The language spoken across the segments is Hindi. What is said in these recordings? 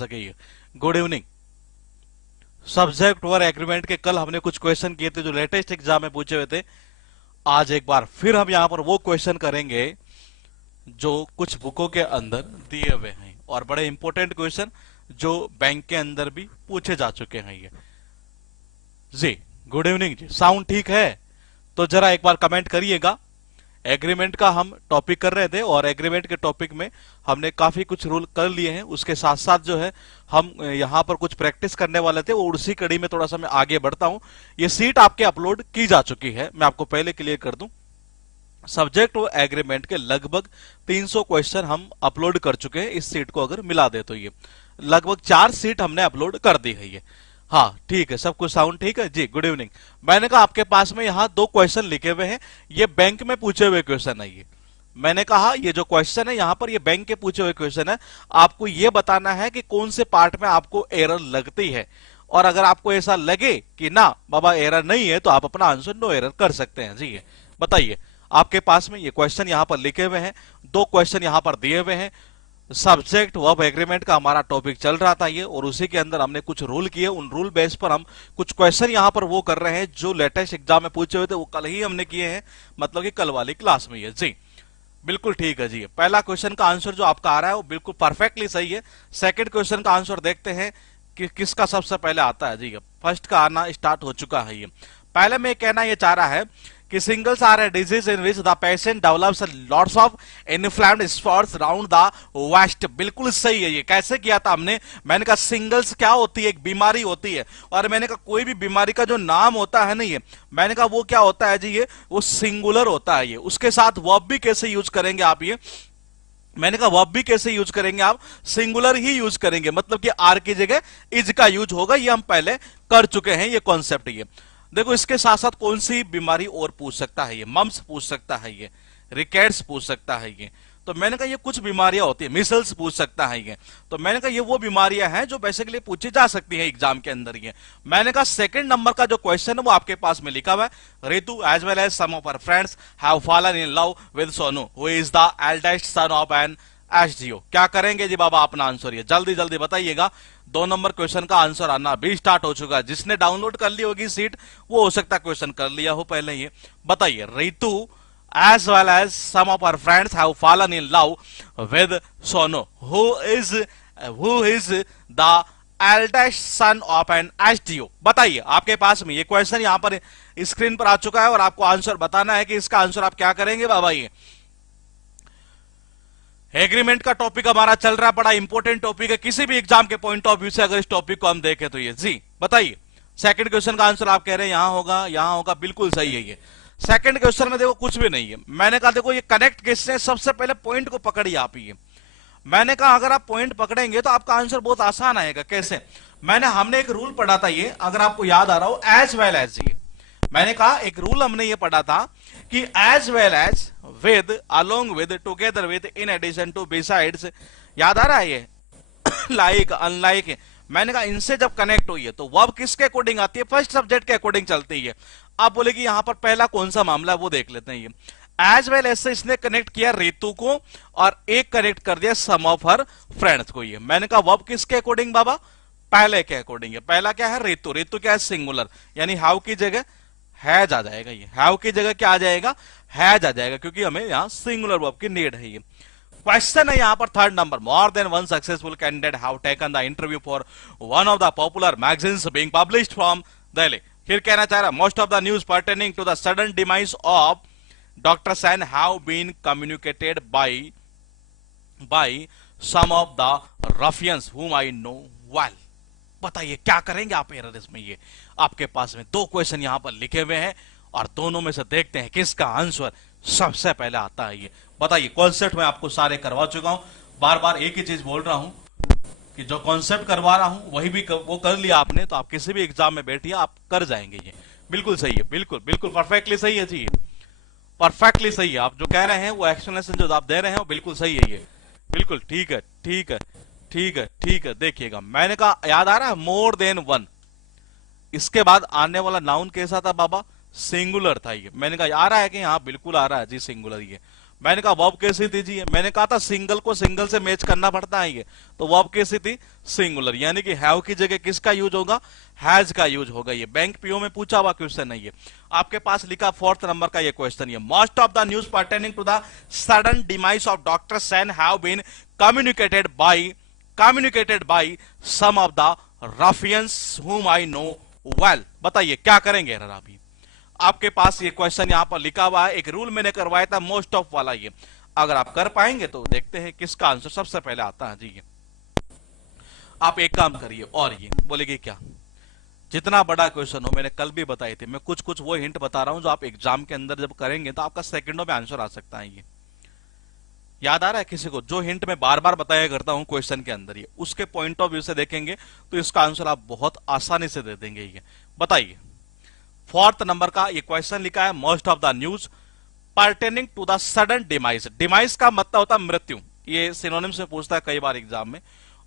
सके। Good evening. सब्जेक्ट वर एग्रीमेंट के कल हमने कुछ क्वेश्चन किए थे जो लेटेस्ट एग्जाम में पूछे हुए थे। आज एक बार फिर हम यहां पर वो क्वेश्चन करेंगे जो कुछ बुकों के अंदर दिए हुए हैं और बड़े इंपॉर्टेंट क्वेश्चन जो बैंक के अंदर भी पूछे जा चुके हैं। ये जी गुड इवनिंग जी, साउंड ठीक है? तो जरा एक बार कमेंट करिएगा। एग्रीमेंट का हम टॉपिक कर रहे थे और एग्रीमेंट के टॉपिक में हमने काफी कुछ रूल कर लिए हैं। उसके साथ साथ जो है हम यहां पर कुछ प्रैक्टिस करने वाले थे, और उसी कड़ी में थोड़ा सा मैं आगे बढ़ता हूं। ये सीट आपके अपलोड की जा चुकी है, मैं आपको पहले क्लियर कर दूं। सब्जेक्ट और एग्रीमेंट के लगभग 300 क्वेश्चन हम अपलोड कर चुके हैं। इस सीट को अगर मिला दे तो ये लगभग 4 सीट हमने अपलोड कर दी है। ये हाँ ठीक है, सब कुछ साउंड ठीक है जी। Good evening. मैंने कहा आपके पास में यहाँ 2 क्वेश्चन लिखे हुए हैं, ये बैंक में पूछे हुए क्वेश्चन है। ये मैंने कहा ये जो क्वेश्चन है यहाँ पर ये बैंक के पूछे हुए क्वेश्चन है। आपको ये बताना है कि कौन से पार्ट में आपको एरर लगती है, और अगर आपको ऐसा लगे कि ना बाबा एरर नहीं है तो आप अपना आंसर नो एरर कर सकते हैं। जी बताइए, आपके पास में ये क्वेश्चन यहाँ पर लिखे हुए हैं, 2 क्वेश्चन यहाँ पर दिए हुए हैं। सब्जेक्ट वर्ब एग्रीमेंट का हमारा टॉपिक चल रहा था ये, और उसी के अंदर हमने कुछ रूल किए। उन रूल बेस पर हम कुछ क्वेश्चन यहाँ पर वो कर रहे हैं जो लेटेस्ट एग्जाम में पूछे हुए थे, वो कल ही हमने किए हैं, मतलब कि कल वाली क्लास में। ये जी बिल्कुल ठीक है जी। पहला क्वेश्चन का आंसर जो आपका आ रहा है वो बिल्कुल परफेक्टली सही है। सेकंड क्वेश्चन का आंसर देखते हैं कि किसका सबसे पहले आता है। जी फर्स्ट का आना स्टार्ट हो चुका है। ये पहले में कहना ये चाह रहा है कि shingles are a disease in which the patient develops lots of inflamed spots round the waist. बिल्कुल सही है। ये कैसे किया था हमने? मैंने कहा सिंगल्स क्या होती है, एक बीमारी होती है, और मैंने कहा कोई भी बीमारी का जो नाम होता है ना, ये मैंने कहा वो क्या होता है जी, ये वो सिंगुलर होता है। ये उसके साथ वर्ब भी कैसे यूज करेंगे आप? ये मैंने कहा वर्ब भी कैसे यूज करेंगे आप? सिंगुलर ही यूज करेंगे, मतलब कि आर की जगह इज का यूज होगा। ये हम पहले कर चुके हैं ये कॉन्सेप्ट। ये देखो इसके साथ साथ कौन सी बीमारी और पूछ सकता है? ये मम्स पूछ सकता है, ये रिकेट्स पूछ सकता है। ये तो मैंने कहा ये कुछ बीमारियां होती है, मिसल्स पूछ सकता है। ये तो मैंने कहा ये वो बीमारियां हैं जो बेसिकली पूछी जा सकती है एग्जाम के अंदर। ये मैंने कहा सेकंड नंबर का जो क्वेश्चन है वो आपके पास में लिखा हुआ है, Ritu as well as some of her friends have fallen in love with Sonu who is the eldest son of an SDO. क्या करेंगे जी बाबा अपना आंसर? ये जल्दी जल्दी बताइएगा। 2 नंबर क्वेश्चन का आंसर आना भी स्टार्ट हो चुका है। जिसने डाउनलोड कर ली होगी सीट वो हो सकता है क्वेश्चन कर लिया हो पहले। ये बताइए, Ritu as well as some of our friends have fallen in love with Sonu who is the eldest son of an SDO। बताइए, आपके पास में ये क्वेश्चन यहाँ पर स्क्रीन पर आ चुका है और आपको आंसर बताना है कि इसका आंसर आप क्या करेंगे बाबा। ये एग्रीमेंट का टॉपिक हमारा चल रहा है, बड़ा इंपॉर्टेंट टॉपिक है किसी भी एग्जाम के पॉइंट ऑफ व्यू से अगर इस टॉपिक को हम देखें तो। ये जी बताइए, सेकंड क्वेश्चन का आंसर आप कह रहे हैं यहां होगा, यहां होगा, बिल्कुल सही है। ये सेकंड क्वेश्चन में देखो कुछ भी नहीं है। मैंने कहा देखो ये कनेक्ट किससे, सबसे पहले पॉइंट को पकड़िए आप। ये मैंने कहा अगर आप पॉइंट पकड़ेंगे तो आपका आंसर बहुत आसान आएगा। कैसे? हमने एक रूल पढ़ा था, ये अगर आपको याद आ रहा हो, एज वेल एज। ये मैंने कहा एक रूल हमने ये पढ़ा था कि as well as, with, along with, together with, in addition to, besides. याद आ रहा है ये? Like, unlike. मैंने कहा इनसे जब कनेक्ट हुई है तो वर्ब किसके अकॉर्डिंग आती है? फर्स्ट सब्जेक्ट के अकॉर्डिंग चलती है। आप बोले कि यहां पर पहला कौन सा मामला है वो देख लेते हैं। ये एज वेल एज से इसने कनेक्ट किया रितु को और एक कनेक्ट कर दिया सम ऑफ हर फ्रेंड्स को। ये मैंने कहा वर्ब किसके अकॉर्डिंग बाबा? पहले के अकॉर्डिंग है। पहला क्या है? रितु। रितु क्या है? सिंगुलर, यानी हाउ की जगह हैज आ जाएगा। ये हैव की जगह क्या आ जाएगा? हैज आ जाएगा, क्योंकि हमें यहां सिंगुलर वर्ब की नीड है। ये क्वेश्चन है यहां पर third number, more than one successful candidate have taken the interview for one of the popular magazines being published from Delhi. फिर कहना चाह रहा है most of the news pertaining to the sudden demise of doctor Sen have been communicated by some of the ruffians whom I know well। बताइए क्या करेंगे आप एरर इसमें? ये आपके पास में 2 क्वेश्चन यहां पर लिखे हुए हैं और दोनों में से देखते हैं किसका आंसर सबसे पहले आता है। ये बताइए, कॉन्सेप्ट में आपको सारे करवा चुका हूं, बार बार एक ही चीज बोल रहा हूं कि जो कॉन्सेप्ट करवा रहा हूं वही भी वो कर लिया आपने तो आप किसी भी एग्जाम में बैठिए आप कर जाएंगे। ये बिल्कुल सही है, बिल्कुल बिल्कुल परफेक्टली सही है जी, परफेक्टली सही है। आप जो कह रहे हैं वो एक्सप्लेनेशन जो आप दे रहे हैं वो बिल्कुल सही है। ये बिल्कुल ठीक है, ठीक है, ठीक है, ठीक है। देखिएगा, मैंने कहा याद आ रहा है मोर देन वन, इसके बाद आने वाला नाउन कैसा था बाबा, सिंगुलर था। ये मैंने कहा आ रहा है कि हाँ बिल्कुल आ रहा है जी सिंगुलर। ये मैंने कहा वर्ब कैसी थी जी, मैंने कहा था सिंगल को सिंगल से मैच करना पड़ता है। ये तो वर्ब कैसी थी, सिंगुलर, यानी कि हैव की जगह किसका यूज होगा, हैज का यूज होगा। ये बैंक पीओ में पूछा हुआ क्वेश्चन है। ये आपके पास लिखा 4th नंबर का ये क्वेश्चन। ये most of the news pertaining to the sudden demise of doctor Sen have been communicated by some of the ruffians whom I know well। बताइए क्या करेंगे अभी, आपके पास ये क्वेश्चन यहां पर लिखा हुआ है, एक रूल मैंने करवाया था मोस्ट ऑफ वाला। ये अगर आप कर पाएंगे तो देखते हैं किसका आंसर सबसे पहले आता है जी। ये आप एक काम करिए, और ये बोलेगी क्या, जितना बड़ा क्वेश्चन हो, मैंने कल भी बताए थे, मैं कुछ कुछ वो हिंट बता रहा हूं जो आप एग्जाम के अंदर जब करेंगे तो आपका सेकंडों में आंसर आ सकता है। ये याद आ रहा है किसी को, जो हिंट मैं बार बार बताया करता हूं क्वेश्चन के अंदर, ये उसके पॉइंट ऑफ व्यू से देखेंगे तो इसका आंसर आप बहुत आसानी से दे देंगे। ये बताइए 4th नंबर का ये क्वेश्चन लिखा है most of the news pertaining to the sudden demise. Demise का मतलब होता है मृत्यु, ये सिनोनिम से पूछता है कई बार एग्जाम में।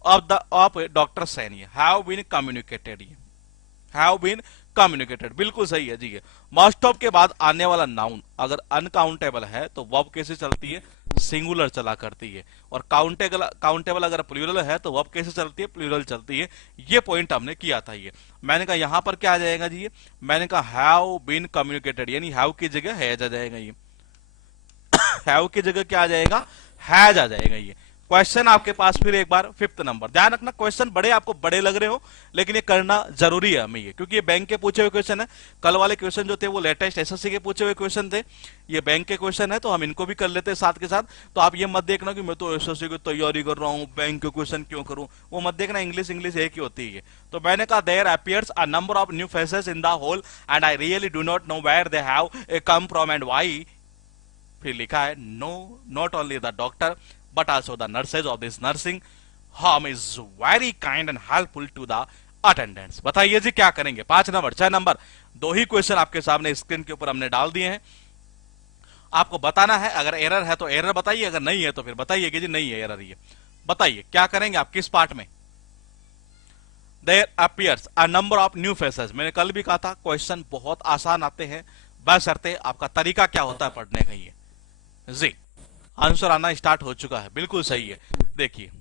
ऑफ डॉक्टर सैन, ये हैव बीन कम्युनिकेटेड, ये हैव बीन कम्युनिकेटेड बिल्कुल सही है जी। ये मोस्ट ऑफ के बाद आने वाला नाउन अगर अनकाउंटेबल है तो वर्ब कैसे चलती है, सिंगुलर चला करती है, और काउंटेबल अगर प्लूरल है तो वर्ब कैसे चलती है, प्लूरल चलती है। ये पॉइंट हमने किया था। ये मैंने कहा यहां पर क्या आ जाएगा जी, ये मैंने कहा हैव बीन कम्युनिकेटेड, यानी हैव की जगह हैज आ जाएगा। ये हैव की जगह क्या आ जाएगा, हैज आ जाएगा। ये क्वेश्चन आपके पास फिर एक बार 5th नंबर, ध्यान रखना क्वेश्चन बड़े आपको बड़े लग रहे हो लेकिन ये करना जरूरी है हमें, ये क्योंकि ये बैंक के पूछे हुए क्वेश्चन है। कल वाले क्वेश्चन जो थे वो लेटेस्ट एसएससी के पूछे हुए क्वेश्चन थे, ये बैंक के क्वेश्चन है तो हम इनको भी कर लेते हैं साथ के साथ। तो आप ये मत देखना कि मैं तो एसएससी की तैयारी कर रहा हूँ बैंक के क्वेश्चन क्यों करूं, वो मत देखना, इंग्लिश इंग्लिश एक ही होती है। तो मैंने कहा there appears a number of new faces in the hole and I really do not know where they have come from and why. फिर लिखा है no not only the doctor but also the nurses of this nursing home is very kind and helpful to the attendants। बताइए जी क्या करेंगे, 5 नंबर 6 नंबर, दो ही क्वेश्चन आपके सामने स्क्रीन के ऊपर हमने डाल दिए हैं। आपको बताना है, अगर एरर है तो एरर बताइए, अगर नहीं है तो फिर बताइए कि जी नहीं है एरर। ये बताइए क्या करेंगे आप, किस पार्ट में। There appears a number of new faces, मैंने कल भी कहा था क्वेश्चन बहुत आसान आते हैं बशर्ते आपका तरीका क्या होता है पढ़ने का। ये जी आंसर आना स्टार्ट हो चुका है, बिल्कुल सही है। देखिए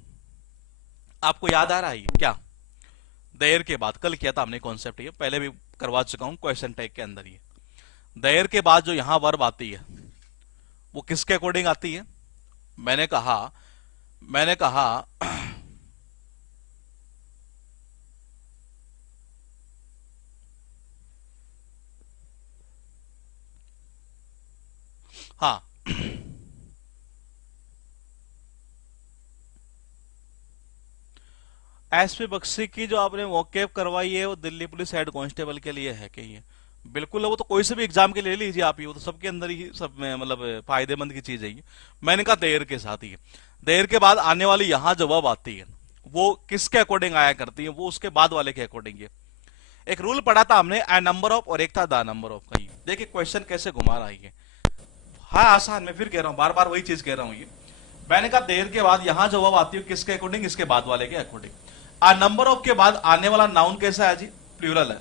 आपको याद आ रहा है क्या, देयर के बाद कल किया था हमने कॉन्सेप्ट, ये पहले भी करवा चुका हूं क्वेश्चन टैग के अंदर। ये देयर के बाद जो यहां वर्ब आती है वो किसके अकॉर्डिंग आती है, मैंने कहा हाँ एसपी बख्शी की जो आपने वोकेब करवाई है वो दिल्ली पुलिस हेड कांस्टेबल के लिए है कि ये बिल्कुल है, वो तो कोई से भी एग्जाम के ले लीजिए आप, ये वो तो सबके अंदर ही सब में मतलब फायदेमंद की चीज है ये। मैंने कहा देर के साथ ही, देर के बाद आने वाली यहाँ जो वर्ब आती है वो किसके अकॉर्डिंग आया करती है, वो उसके बाद वाले के अकॉर्डिंग है। एक रूल पढ़ा था हमने ए नंबर ऑफ और एक था द नंबर ऑफ का। देखिए क्वेश्चन कैसे घुमा रहा है। हाँ आसान, मैं फिर कह रहा हूँ, बार बार वही चीज कह रहा हूँ। ये मैंने कहा देर के बाद यहाँ जो वर्ब आती है किसके अकॉर्डिंग, इसके बाद वाले के अकॉर्डिंग। आ नंबर ऑफ के बाद आने वाला नाउन कैसा है जी, प्लूरल है।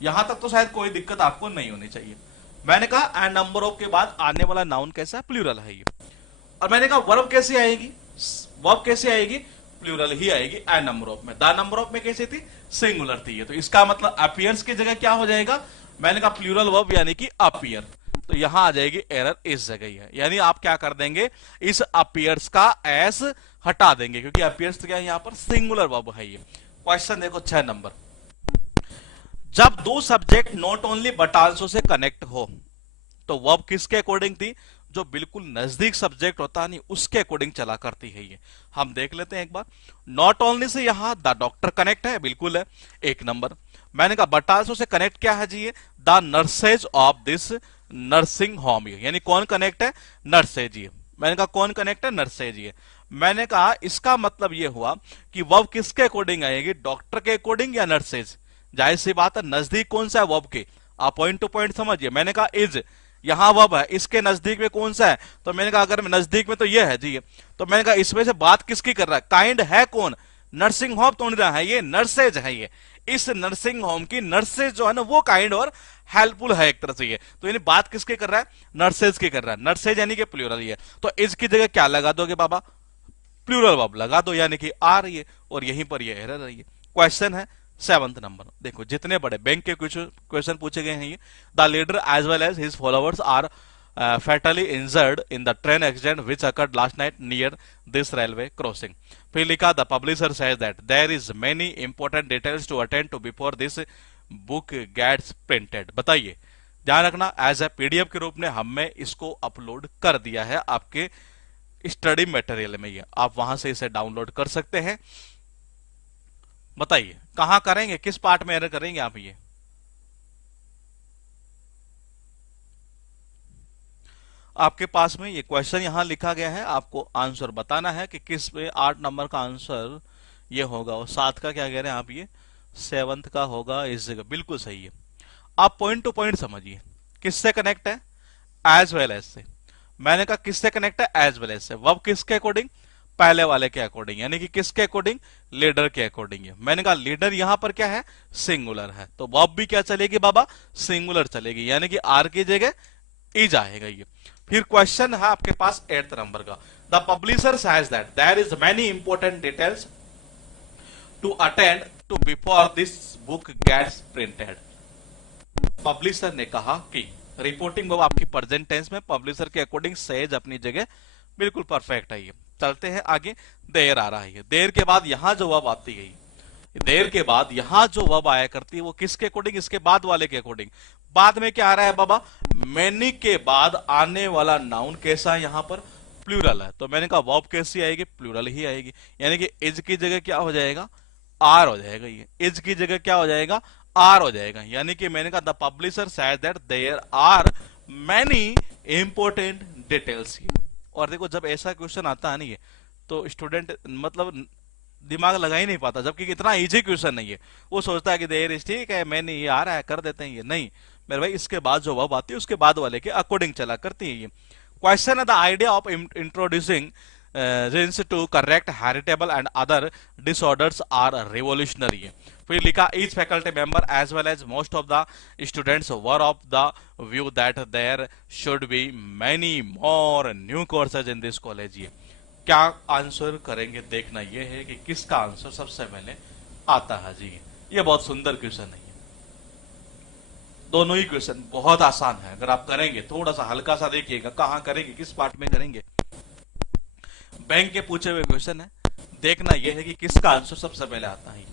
यहां तक तो शायद कोई दिक्कत आपको नहीं होनी चाहिए। मैंने कहा ए नंबर ऑफ के बाद आने वाला नाउन कैसा है, प्लूरल है ये। और मैंने कहा वर्ब कैसे आएगी, वर्ब कैसे आएगी, प्लूरल ही आएगी ए नंबर ऑफ में। द नंबर ऑफ में कैसी थी, सिंगुलर थी ये, तो इसका मतलब अपीयर्स की जगह क्या हो जाएगा, मैंने कहा प्लूरल वर्ब यानी कि अपीयर, तो यहां आ जाएगी एरर इस जगह ही है। यानी आप क्या कर देंगे, इस अपीयर्स का एस हटा देंगे क्योंकि अपीयर्स तो क्या है, यहां पर सिंगुलर वर्ब है ये। क्वेश्चन देखो 6 नंबर, जब दो subject not only but also say connect हो तो वर्ब किसके अकॉर्डिंग थी, जो बिल्कुल नजदीक सब्जेक्ट होता नहीं उसके अकॉर्डिंग चला करती है ये। हम देख लेते हैं एक बार, नॉट ओनली से यहां द डॉक्टर कनेक्ट है, बिल्कुल है 1 नंबर। मैंने कहा बट आल्सो से कनेक्ट क्या है जी, ये the nurses of this nursing home. यानी कौन कनेक्ट है? नर्सेज ही। मैंने कहा कौन कनेक्ट है? नर्सेज ही। मैंने कहा इसका मतलब यह हुआ कि वर्ब किसके अकॉर्डिंग आएगी? डॉक्टर के अकॉर्डिंग या नर्सेज? जाहिर सी बात है, नजदीक कौन सा है वर्ब के? आप पॉइंट टू पॉइंट समझिए। मैंने कहा इज, यहां वर्ब है, इसके नजदीक में कौन सा है? तो मैंने कहा अगर नजदीक में तो ये है जी। तो मैंने कहा इसमें से बात किसकी कर रहा है? काइंड है कौन? नर्सिंग होम तो नहीं रहा है, ये नर्सेज है। ये इस नर्सिंग होम की नर्सेज जो है ना वो काइंड और हेल्पफुल है एक तरह से। ये तो यानी बात किसके कर रहा है? नर्सेज की कर रहा है। नर्सेज यानी कि प्लूरल ही है, तो इस की जगह क्या लगा दोगे बाबा? प्लूरल वर्ब लगा दो, यानी कि आ रही है, और यहीं पर ये एरर रही है। क्वेश्चन है 7th नंबर। देखो जितने बड़े बैंक के कुछ क्वेश्चन पूछे गए हैं ये। The leader as well as his followers are fatally injured in the train accident which occurred last night near this railway crossing. फिर लिखा the publisher says that there is many important details to attend to before this book gets printed. बताइए, ध्यान रखना एज ए पीडीएफ के रूप में हमने इसको अपलोड कर दिया है आपके स्टडी मटेरियल में। ये आप वहां से इसे डाउनलोड कर सकते हैं। बताइए कहां करेंगे, किस पार्ट में एरर करेंगे आप? ये आपके पास में ये क्वेश्चन यहां लिखा गया है, आपको आंसर बताना है कि किस में 8 नंबर का आंसर ये होगा, और 7 का क्या कह रहे हैं आप? ये 7th का होगा इस जगह। बिल्कुल सही है। आप पॉइंट टू पॉइंट समझिए, किससे कनेक्ट है? एज वेल एज से। मैंने कहा किससे कनेक्ट है? एज वेल एज से। वर्ब किसके अकॉर्डिंग? पहले वाले के अकॉर्डिंग, यानी कि किसके अकॉर्डिंग? लीडर के अकॉर्डिंग है। मैंने कहा लीडर यहां पर क्या है? सिंगुलर है, तो वर्ब भी क्या चलेगी बाबा? सिंगुलर चलेगी, यानी कि आर की जगह इज आएगा ये। फिर क्वेश्चन है आपके पास 8th नंबर का। The publisher says that there is many important details to attend to before this book gets printed. Publisher ने कहा कि रिपोर्टिंग वो आपकी प्रेजेंट टेंस में पब्लिशर के अकॉर्डिंग सेज अपनी जगह बिल्कुल परफेक्ट है। ये चलते हैं आगे। देर आ रहा है, देर के बाद यहां जो वर्ब आती है, देर के बाद यहां जो वर्ब आया करती है वो किसके अकॉर्डिंग? इसके बाद वाले के अकॉर्डिंग। बाद में क्या आ रहा है बाबा? मैनी के बाद आने वाला नाउन कैसा है? यहां पर प्लूरल है, तो मैंने कहा वर्ब कैसी आएगी? प्लूरल ही आएगी, यानी कि इज की जगह क्या हो जाएगा? आर हो जाएगा। ये इज की जगह क्या हो जाएगा? आर हो जाएगा। यानी कि मैंने कहा the publisher said that there are many important details. और देखो जब ऐसा क्वेश्चन आता है नहीं, तो स्टूडेंट मतलब दिमाग लगा ही नहीं पाता, जबकि इतना इजी क्वेश्चन नहीं है। वो सोचता है कि देर इज ठीक है, मैंने ये आ रहा है कर देते हैं। ये नहीं मेरे भाई, इसके बाद जो वर्ब आती है उसके बाद वाले के अकॉर्डिंग चला करती है ये। क्वेश्चन है the idea of introducing genes to correct heritable and other disorders are revolutionary। फिर लिखा each faculty member as well as most of the students were of the view that there should be many more new courses in this college। ये क्या आंसर करेंगे देखना ये है कि किसका आंसर सबसे पहले आता है जी। ये बहुत सुंदर क्वेश्चन है। दोनों ही क्वेश्चन बहुत आसान है, अगर आप करेंगे थोड़ा सा हल्का सा देखिएगा कहां करेंगे, किस पार्ट में करेंगे। बैंक के पूछे हुए क्वेश्चन है, देखना यह है कि किसका आंसर सबसे पहले आता है।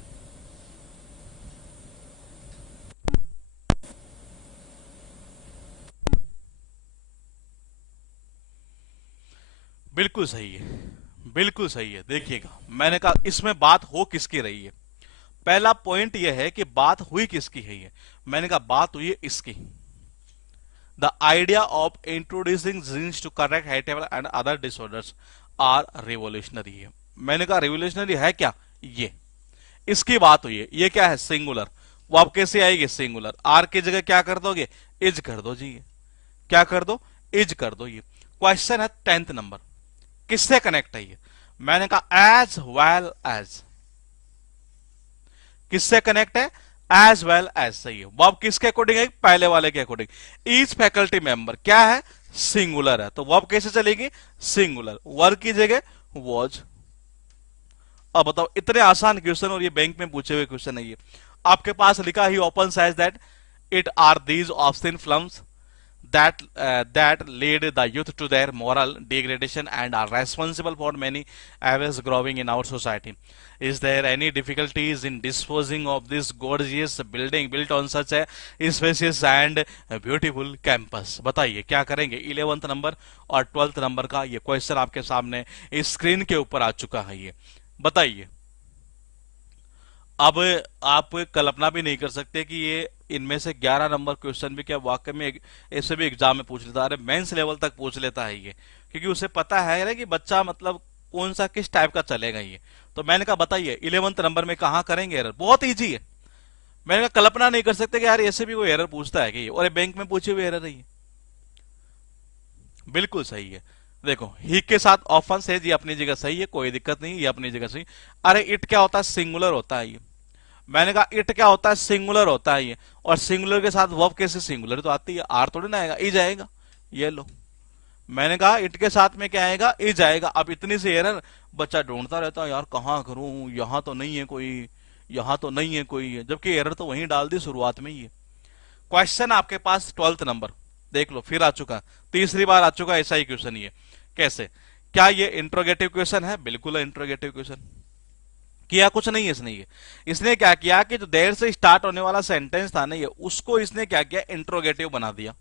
बिल्कुल सही है, बिल्कुल सही है। देखिएगा मैंने कहा इसमें बात हो किसकी रही है। पहला पॉइंट यह है कि बात हुई किसकी है। ये मैंने कहा बात हुई है इसकी। The idea of introducing genes to correct heritable and other disorders are revolutionary है। मैंने कहा रिवोल्यूशनरी है क्या? ये इसकी बात हुई है। ये क्या है? सिंगुलर। वो आप कैसे आएगी? सिंगुलर। आर की जगह क्या कर दोगे? इज कर दो जी। क्या कर दो? इज कर दो। ये क्वेश्चन है 10th नंबर, किससे कनेक्ट है ये? मैंने कहा एज वेल एज। किससे कनेक्ट है? As well as. सही है। वर्ब किसके अकॉर्डिंग है? पहले वाले के अकॉर्डिंग। ईच फैकल्टी मेंबर क्या है? सिंगुलर है, तो वर्ब कैसे चलेगी? सिंगुलर। वर्ब की जगह वॉज। अब बताओ इतने आसान क्वेश्चन, और ये बैंक में पूछे हुए क्वेश्चन है। ये आपके पास लिखा ही open size that it are these obscene films that lead the youth to their moral degradation and are responsible for many evils growing in our society. Is there any difficulties in disposing of this gorgeous building built on such a spacious and beautiful campus? बताइए क्या करेंगे। 11th नंबर और 12th नंबर का ये क्वेश्चन आपके सामने इस स्क्रीन के ऊपर आ चुका है। ये बताइए अब आप कल्पना भी नहीं कर सकते कि ये इनमें से 11 नंबर क्वेश्चन भी क्या वाकई में ऐसे भी एग्जाम में पूछ लेता है। अरे मेंस लेवल तक पूछ लेता है ये, क्योंकि उसे पता है ना कि बच्चा मतलब कौन सा किस टाइप का चलेगा ये। तो मैंने कहा बताइए 11th नंबर में कहाँ करेंगे एरर, बहुत इजी है। मैंने कहा कल्पना नहीं कर सकते कि यार ऐसे भी कोई एरर पूछता है कि ये, और बैंक में पूछे हुए एरर है ये। बिल्कुल सही है। देखो ही के साथ ऑफेंस है जी, अपनी जगह सही है, कोई दिक्कत नहीं, ये अपनी जगह सही। अरे इट क्या होता है, सिंगुलर होता है ये। मैंने कहा इट क्या होता है, सिंगुलर होता है ये। और सिंगुलर के साथ वर्ब कैसे, सिंगुलर तो आती है, आर थोड़ी ना आएगा, ई जाएगा। ये लो, मैंने कहा इट के साथ में क्या आएगा, ई जाएगा। अब इतनी सी एरर बच्चा ढूंढता रहता है, यार कहाँ करूं, यहां तो नहीं है कोई, यहां तो नहीं है कोई, जबकि एरर तो वहीं डाल दी शुरुआत में ही है। क्वेश्चन आपके पास 12th नंबर, देख लो फिर आ चुका, तीसरी बार आ चुका ऐसा ही क्वेश्चन ये। कैसे, क्या ये इंट्रोगेटिव क्वेश्चन है? बिल्कुल है इंट्रोगेटिव क्वेश्चन। किया कुछ नहीं है इसने, ये इसने क्या किया कि जो देर से स्टार्ट होने वाला सेंटेंस था ना ये, उसको इसने क्या किया, इंट्रोगेटिव बना दिया।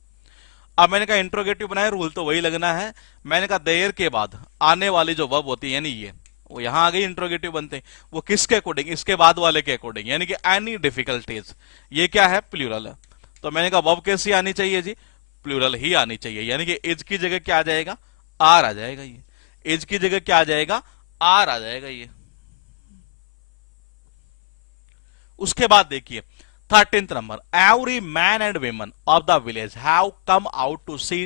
अब मैंने कहा इंट्रोगेटिव बनाया, रूल तो वही लगना है। मैंने कहा देर के बाद आने वाली जो वर्ब होती है, यानी ये, वो यहां आ गई इंट्रोगेटिव बनते, वो किसके अकॉर्डिंग, इसके बाद वाले के अकॉर्डिंग, यानी कि एनी डिफिकल्टीज। ये क्या है, प्लूरल है। तो मैंने कहा वर्ब कैसी आनी चाहिए जी, प्लूरल ही आनी चाहिए, यानी कि इज की जगह क्या आ जाएगा, आर आ जाएगा। ये इज की जगह क्या आ जाएगा, आर आ जाएगा ये। उसके बाद देखिए 13th number, every man and women of the village have come out to see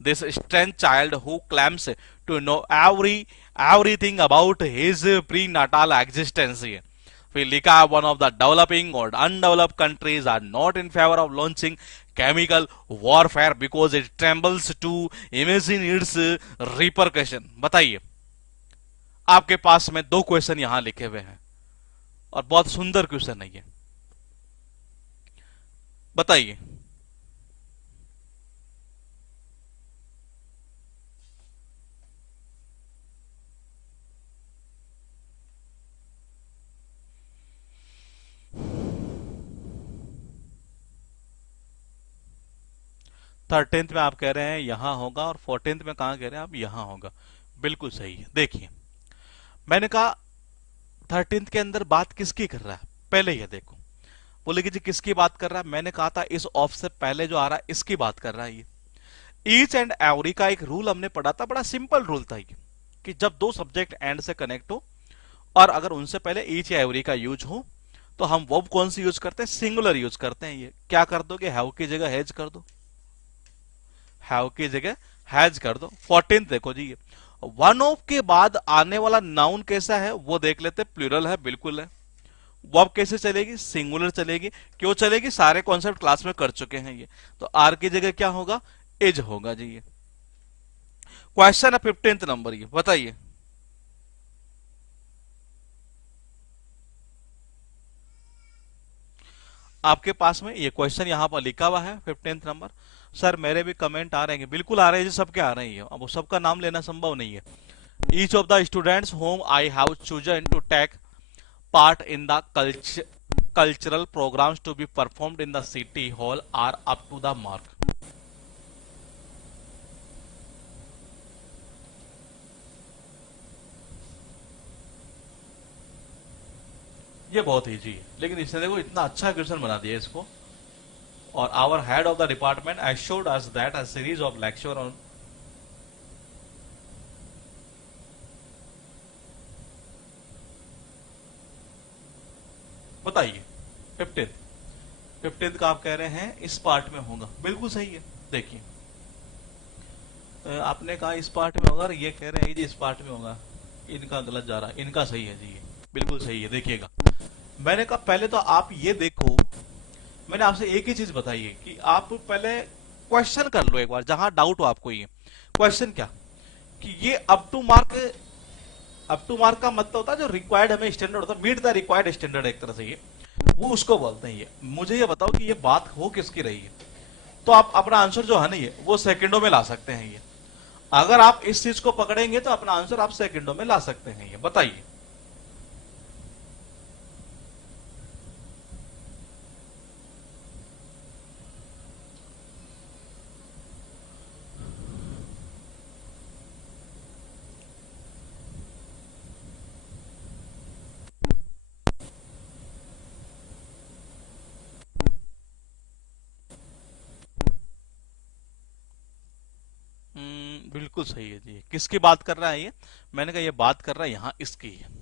this strength child who claims to know everything about his prenatal existence. फिर लिखा है वन ऑफ द डेवलपिंग और undeveloped countries are not in favour of launching chemical warfare because it trembles to imagine its repercussion. बताइए, आपके पास में दो क्वेश्चन यहां लिखे हुए हैं और बहुत सुंदर क्वेश्चन है ये, बताइए। थर्टींथ में आप कह रहे हैं यहां होगा, और 14th में कहा कह रहे हैं आप, यहां होगा। बिल्कुल सही है। देखिए मैंने कहा 13th के अंदर बात किसकी कर रहा है, पहले ये देखो। बोले कि जी किसकी बात कर रहा है, मैंने कहा था इस ऑफ से पहले जो आ रहा है इसकी बात कर रहा है ये। ईच एंड एवरी का एक रूल हमने पढ़ा था, बड़ा सिंपल रूल था ये, कि जब दो सब्जेक्ट एंड से कनेक्ट हो और अगर उनसे पहले ईच या एवरी का यूज हो, तो हम वर्ब कौन सी यूज करते हैं, सिंगुलर यूज करते हैं। ये क्या कर दोगे, हैव की जगह हैज कर दो, हैव की जगह हैज कर दो। 14th देखो जी, वन ऑफ के बाद आने वाला नाउन कैसा है वो देख लेते, प्लूरल है, बिल्कुल है। वर्ब कैसे चलेगी, सिंगुलर चलेगी। क्यों चलेगी, सारे कॉन्सेप्ट क्लास में कर चुके हैं ये। तो आर की जगह क्या होगा, इज होगा जी ये। क्वेश्चन है 15th नंबर, ये बताइए। आपके पास में ये क्वेश्चन यहां पर लिखा हुआ है 15th नंबर। सर मेरे भी कमेंट आ रहे हैं, बिल्कुल आ रहे हैं जी, सबके आ रहे हैं। अब वो सबका नाम लेना संभव नहीं है। Each of the students whom I have chosen to take part in the cultural programs to be performed in the city hall are up to the mark। ये बहुत इजी है, लेकिन इसने देखो इतना अच्छा क्वेश्चन बना दिया इसको। और our head of the department assured us that a series of lecture on, बताइए 15th का आप कह रहे हैं इस पार्ट में होगा, बिल्कुल सही है। देखिए आपने कहा इस पार्ट में होगा, ये कह रहे हैं जी इस पार्ट में होगा, इनका गलत जा रहा है, इनका सही है जी, ये बिल्कुल सही है। देखिएगा मैंने कहा पहले तो आप ये देखो, मैंने आपसे एक ही चीज बताई है कि आप पहले क्वेश्चन कर लो एक बार, जहां डाउट हो आपको। ये क्वेश्चन क्या, कि ये अप टू मार्क का मतलब होता है जो रिक्वायर्ड हमें स्टैंडर्ड होता है, मीट द रिक्वायर्ड स्टैंडर्ड एक तरह से, ये वो उसको बोलते हैं। ये मुझे ये बताओ कि ये बात हो किसकी रही है, तो आप अपना आंसर जो है ना ये वो सेकंडों में ला सकते हैं ये। अगर आप इस चीज को पकड़ेंगे तो अपना आंसर आप सेकंडों में ला सकते हैं ये। बताइए, बिल्कुल सही है जी। किसकी बात कर रहा है ये? मैंने कहा ये बात कर रहा है यहाँ इसकी है।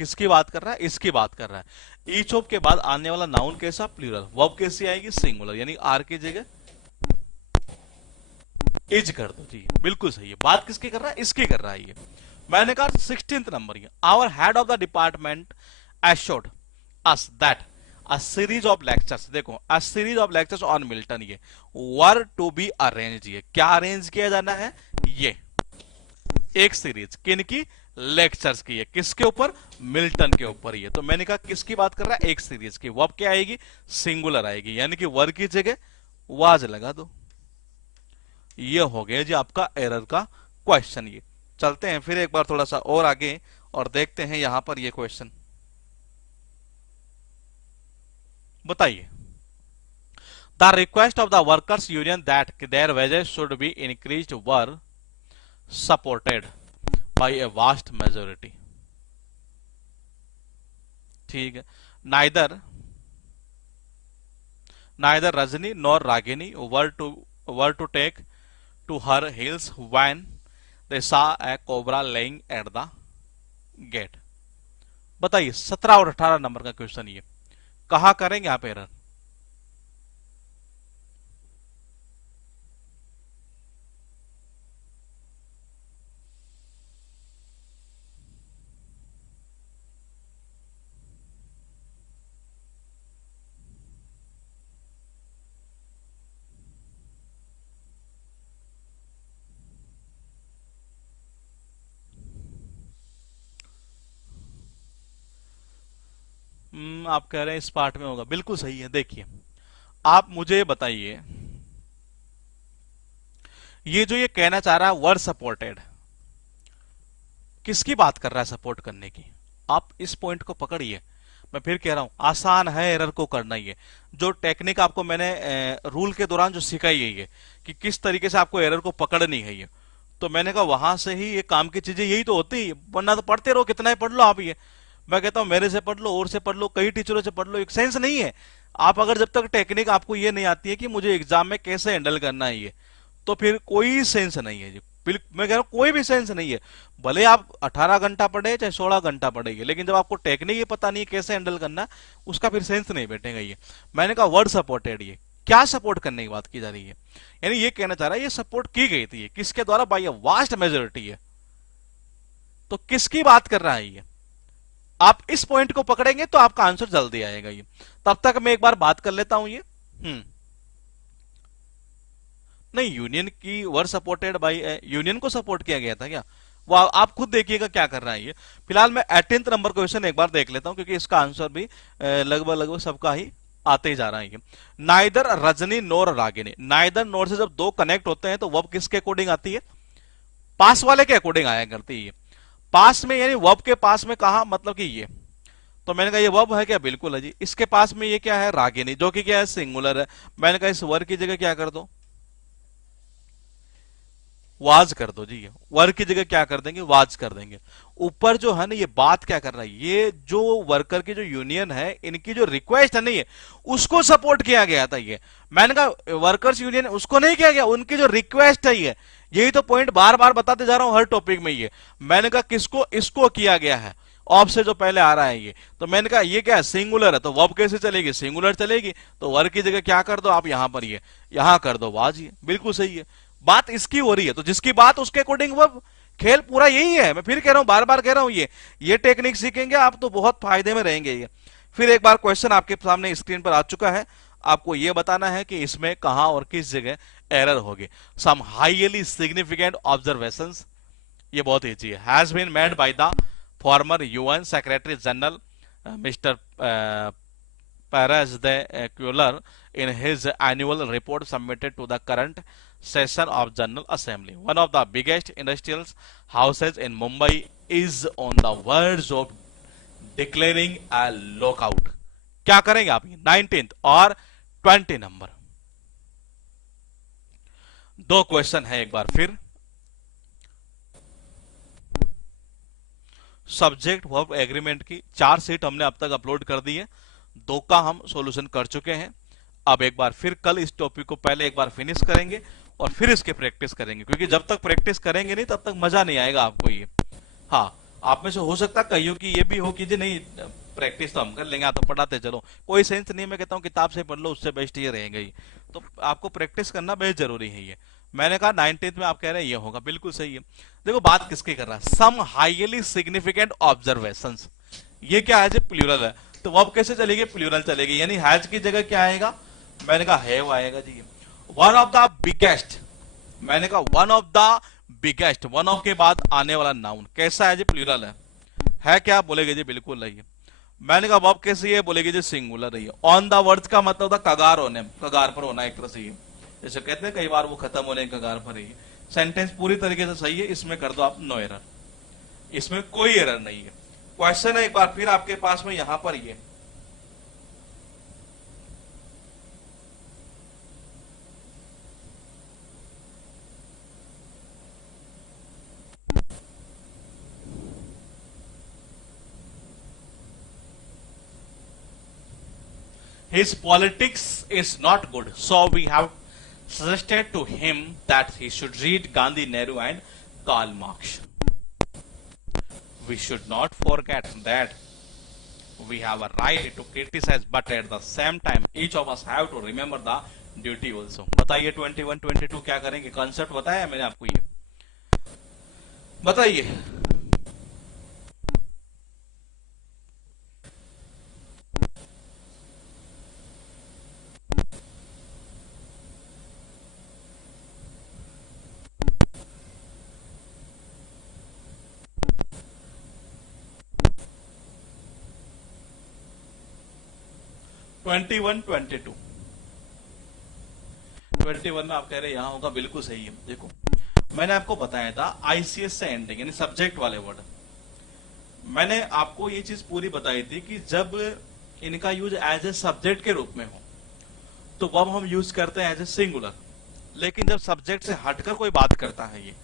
किसकी बात कर रहा है? इसकी बात कर रहा है। ईच ऑफ के बाद आने वाला नाउन कैसा? प्लूरल। वर्ब कैसी आएगी? सिंगुलर, यानी आर की जगह इज कर दो जी। बिल्कुल सही है। बात किसकी कर रहा है? इसकी कर रहा है ये। मैंने कहा 16th नंबर ये, our head of the department assured us that a series of lectures, देखो a series of lectures on Milton ये were to be arranged। ये क्या अरेंज किया जाना है? ये एक सीरीज किनकी? लेक्चर्स की है। किसके ऊपर? मिल्टन के ऊपर। ये तो मैंने कहा किसकी बात कर रहा है? एक सीरीज की। वर्ब क्या आएगी? सिंगुलर आएगी, यानी कि वर की जगह वाज लगा दो। ये हो गया जी आपका एरर का क्वेश्चन। ये चलते हैं फिर एक बार थोड़ा सा और आगे और देखते हैं यहां पर ये क्वेश्चन। बताइए, the request of the workers union that their wages should be increased were supported by a vast majority. ठीक है। Neither Rajni nor Ragini were to take to her heels when they saw a cobra laying at the gate। बताइए 17 और 18 नंबर का क्वेश्चन ये कहा करेंगे आप एरर? आप कह रहे हैं इस पार्ट में होगा। बिल्कुल सही है। देखिए आप मुझे बताइए, ये जो ये कहना चाह रहा है वर्ड सपोर्टेड, किसकी बात कर रहा है सपोर्ट करने की? आप इस पॉइंट को पकड़िए। मैं फिर कह रहा हूं आसान है एरर को करना। ही है जो टेक्निक आपको मैंने रूल के दौरान जो सिखाई है ये कि किस तरीके से आपको एरर को पकड़नी है ये, तो मैंने कहा वहां से ही ये काम की चीजें यही तो होती है। वरना तो पढ़ते रहो, कितना ही पढ़ लो आप। ये मैं कहता हूं मेरे से पढ़ लो और से पढ़ लो, कई टीचरों से पढ़ लो, एक सेंस नहीं है। आप अगर जब तक टेक्निक आपको ये नहीं आती है कि मुझे एग्जाम में कैसे हैंडल करना है ये, तो फिर कोई सेंस नहीं है जी। मैं कह रहा हूं कोई भी सेंस नहीं है। भले आप 18 घंटा पढ़े चाहे 16 घंटा पढ़ेंगे, लेकिन जब आपको टेक्निक ये पता नहीं है कैसे हैंडल करना, उसका फिर सेंस नहीं बैठेगा ये। मैंने कहा वर्ड सपोर्टेड, ये क्या सपोर्ट करने की बात की जा रही है? यानी ये कहना चाह रहा है ये सपोर्ट की गई थी, किसके द्वारा? बाय वास्ट मेजोरिटी है। तो किसकी बात कर रहा है ये? आप इस पॉइंट को पकड़ेंगे तो आपका आंसर जल्दी आएगा ये। तब तक मैं एक बार बात कर लेता हूं ये। नहीं, यूनियन की वर सपोर्टेड बाय, यूनियन को सपोर्ट किया गया था क्या? वो आप खुद देखिएगा क्या कर रहा है ये। फिलहाल मैं 18th नंबर क्वेश्चन एक बार देख लेता हूं, क्योंकि इसका आंसर भी लगभग सबका ही आते ही जा रहा है। नाइदर रजनी नोर रागिनी, नाइदर नोर से जब दो कनेक्ट होते हैं तो वर्ब किसके अकॉर्डिंग आती है? पास वाले के अकॉर्डिंग आया करती है। पास में यानी वर्ब के पास में कहा, मतलब कि ये। तो मैंने कहा ये वर्ब है क्या? बिल्कुल है जी। इसके पास में ये क्या है? रागिनी, जो कि क्या है? सिंगुलर है। मैंने कहा इस वर्ब की जगह क्या कर दो? वाज कर दो जी। वर्क की जगह क्या कर देंगे? वाज कर देंगे। ऊपर जो है ना ये बात क्या कर रहा है, ये जो वर्कर की जो यूनियन है इनकी जो रिक्वेस्ट है ना ये उसको सपोर्ट किया गया था। ये मैंने कहा वर्कर्स यूनियन उसको नहीं किया गया, उनकी जो रिक्वेस्ट है ये, यही तो पॉइंट बार बार बताते जा रहा हूं हर टॉपिक में। ये मैंने कहा किसको? इसको किया गया है। ऑफ से जो पहले आ रहा है ये, तो मैंने कहा ये क्या है? सिंगुलर है, तो वर्ब कैसे चलेगी? सिंगुलर चलेगी। तो वर्क की जगह क्या कर दो आप? यहां पर ये यहां कर दो वाज। ये बिल्कुल सही है। बात इसकी हो रही है, तो जिसकी बात उसके अकॉर्डिंग वो खेल पूरा यही है। मैं फिर कह रहा हूं, बार बार कह रहा हूं, ये टेक्निक सीखेंगे आप तो बहुत फायदे में रहेंगे ये। फिर एक बार क्वेश्चन आपके सामने स्क्रीन पर आ चुका है। आपको यह बताना है कि इसमें कहां और किस जगह एरर होगी। सम हाईली सिग्निफिकेंट ऑब्जर्वेशंस, ये बहुत ईजी है, has been made by the former UN secretary general mister Perez de Cuellar in his annual report submitted to the current session of General Assembly. One of the biggest industrial houses in Mumbai is on the verge of declaring a lockout. क्या करेंगे आप? 19th और 20 नंबर दो क्वेश्चन है। एक बार फिर सब्जेक्ट वर्ब एग्रीमेंट की 4 सीट हमने अब तक अपलोड कर दी है, 2 का हम सॉल्यूशन कर चुके हैं। अब एक बार फिर कल इस टॉपिक को पहले एक बार फिनिश करेंगे और फिर इसके प्रैक्टिस करेंगे, क्योंकि जब तक प्रैक्टिस करेंगे नहीं तब तक मजा नहीं आएगा आपको ये। हाँ, आप में से हो सकता है कईयों की ये भी हो कि जी नहीं, प्रैक्टिस तो हम कर लेंगे, आप तो पढ़ाते चलो, कोई सेंस नहीं। मैं कहता हूँ किताब से पढ़ लो, उससे बेस्ट ये रहेगा ही। तो आपको प्रैक्टिस करना बेहद जरूरी है ये। मैंने कहा 19th में आप कह रहे हैं ये होगा, बिल्कुल सही है। देखो बात किसकी कर रहा है, सम हाईली सिग्निफिकेंट ऑब्जर्वेशंस। ये क्या है जी, प्लूरल है, तो वर्ब कैसे चलेगी, प्लूरल चलेगी, यानी हैज की जगह क्या आएगा, मैंने कहा हैव आएगा जी। वन ऑफ द बिगेस्ट, मैंने कहा one of the biggest, one of के बाद आने वाला नाउन कैसा है जी, प्लूरल है क्या, बोलेगे जी बिल्कुल नहीं है। मैंने कहा वर्ब कैसी है, बोलेगी जी सिंगुलर है। ऑन द वर्ड्स का मतलब था कगार होने, कगार पर होना एक तरह से, जैसे कहते हैं कई बार वो खत्म होने के कगार पर है। सेंटेंस पूरी तरीके से सही है, इसमें कर दो आप नो एरर, इसमें कोई एरर नहीं है। क्वेश्चन है एक बार फिर आपके पास में यहां पर ये, his politics is not good, so we have suggested to him that he should read Gandhi, Nehru and Karl Marx. We should not forget that we have a right to criticize, but at the same time each of us have to remember the duty also. बताइए 21 22 क्या करेंगे, कॉन्सेप्ट बताया मैंने आपको, ये बताइए। 21 22 21 में आप कह रहे हैं यहां होगा, बिल्कुल सही है। देखो मैंने आपको बताया था आईसीएस से एंडिंग, यानी सब्जेक्ट वाले वर्ड। मैंने आपको ये चीज पूरी बताई थी कि जब इनका यूज एज ए सब्जेक्ट के रूप में हो तो वर्ब हम यूज करते हैं एज ए सिंगुलर, लेकिन जब सब्जेक्ट से हटकर कोई बात करता है ये,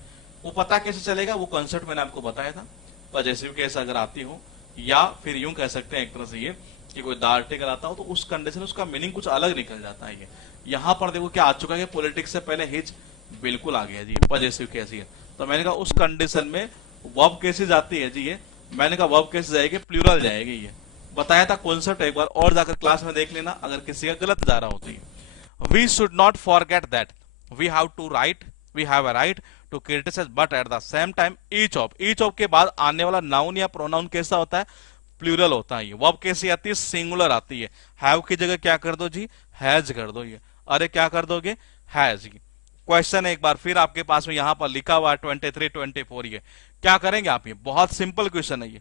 वो पता कैसे चलेगा, वो कॉन्सेप्ट मैंने आपको बताया था। पॉजिटिव केस अगर आती हो, या फिर यूं कह सकते हैं एक तरह से ये कि कोई द आर्टिकल आता हो, तो उस कंडीशन उसका मीनिंग कुछ अलग निकल जाता है। ये यहां पर देखो क्या आ चुका है, पॉलिटिक्स से पहले हिज बिल्कुल आ गया जी, पॉजिटिव केस है। तो मैंने कहा उस कंडीशन में वर्ब कैसे जाती है जी, ये मैंने कहा वर्ब कैसे जाएगी, प्लूरल जाएगी। ये बताया था कॉन्सेप्ट, एक बार और जाकर क्लास में देख लेना अगर किसी का गलत जा रहा होती है। We should not forget that we have to right, we have a right to criticise, but at the same time each of के बाद आने वाला नाउन या प्रोनाउन कैसा होता है, प्लूरल होता है। ये वर्ब कैसी आती है, सिंगुलर आती है। हैव की जगह क्या कर दो जी, हैज कर दो। ये अरे क्या कर दोगे, हैज। क्वेश्चन एक बार फिर आपके पास में यहां पर लिखा हुआ है 23 24, ये क्या करेंगे आप, ये बहुत सिंपल क्वेश्चन है ये।